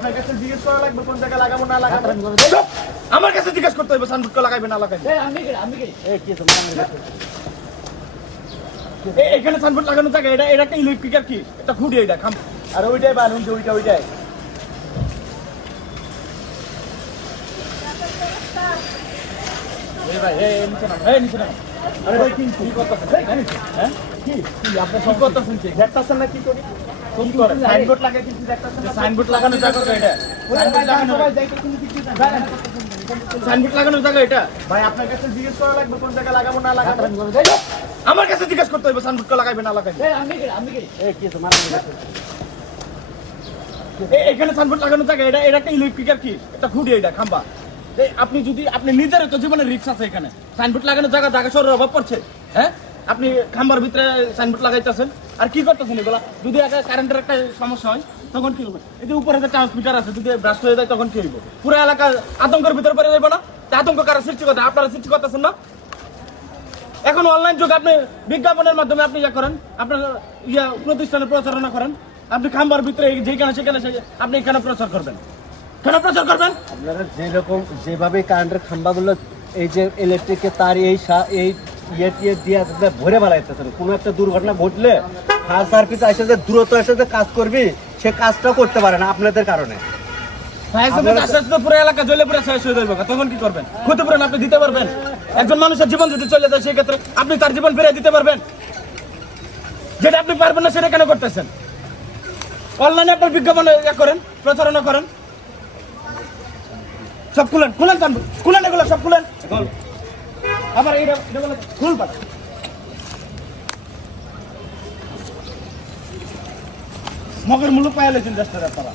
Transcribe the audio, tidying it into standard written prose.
আপনার কাছে জিজ্ঞেস করা লাগবে কোন জায়গায় লাগাবো না লাগাবো। আমার কাছে জিজ্ঞেস করতে হবে সানবুট লাগাইবে না লাগাইবে। এখানে সানবুট লাগানো থাকে, এটা একটা ইলেকট্রিক আর কি, এটা খুঁড়ি এটা খাম। আর ওইটাই বালুন যে ওইটাই নিচে না। আরে ভাই কি করতেছেন? হ্যাঁ কি আপনার সব করতেছেন কি দেখতেছেন না কি করি? সাইনবোর্ড লাগাই দিচ্ছি দেখতেছেন। সাইনবোর্ড লাগানো জায়গা তো এটা। সাইনবোর্ড লাগানোর জায়গা এটা। ভাই আপনার কাছে জিজ্ঞেস করা লাগবে কোন জায়গায় লাগাবো না লাগাবো। আমার কাছে জিজ্ঞেস করতে হবে সাইনবোর্ড লাগাইবে না লাগাইবে। এখানে সাইনবোর্ড লাগানো জায়গা, এটা একটা ইলেকট্রিক আর কি, এটা খুঁড়ি এটা খাম্বা। আপনি যদি আপনি নিজের তো জীবনের রিস্ক আছে এখানে, সাইনবোর্ড লাগানোর জায়গা শহরের অভাব পড়ছে। হ্যাঁ আপনি খাম্বার ভিতরে সাইনবোর্ড লাগাইতেছেন আর কি করতেছেন এগুলা? যদি কারেন্টের একটা সমস্যা হয় তখন কি হবে? এই যে উপরে যে ট্রান্সমিটার আছে যদি ব্রাস্ট হয়ে যায় তখন কি হইব? পুরো এলাকা আতঙ্কের ভিতরে পড়ে যাবে না? আতঙ্ক কারা সৃষ্টি করতে? আপনারা সৃষ্টি করতেছেন না? এখন অনলাইন যুগ, আপনি বিজ্ঞাপনের মাধ্যমে আপনি ইয়া করেন, আপনার প্রতিষ্ঠানে প্রচারণা করেন, আপনি খাম্বার ভিতরে যেখানে সেখানে আপনি এখানে প্রচার করবেন। কেন প্রচার করবেন? আপনারা যেভাবে কারেন্টের খাম্বাগুলো এই যে ইলেকট্রিকের তার এই ইয়ে দিয়ে ভরে বেড়াইতেছেন, কোনো একটা দুর্ঘটনা ঘটলে ফায়ার সার্ভিস এসে যে দ্রুত এসে যে কাজ করবি সে কাজটাও করতে পারে না আপনাদের কারণে। পুরো এলাকা জ্বলে পুরো শেষ হয়ে যাবে, তখন কি করবেন? ক্ষতিপূরণ আপনি দিতে পারবেন? একজন মানুষের জীবন যদি চলে যায় সেক্ষেত্রে আপনি তার জীবন ফিরিয়ে দিতে পারবেন? যেটা আপনি পারবেন না সেটা কেন করতেছেন? অনলাইনে আপনার বিজ্ঞাপন করেন, প্রচারণা করেন, সব খুলেন এগুলো সব খুলেন। আবার এটা বলে খুল পাঠা মগের মূল্য পাইলেছেন 10 টাকা তারা।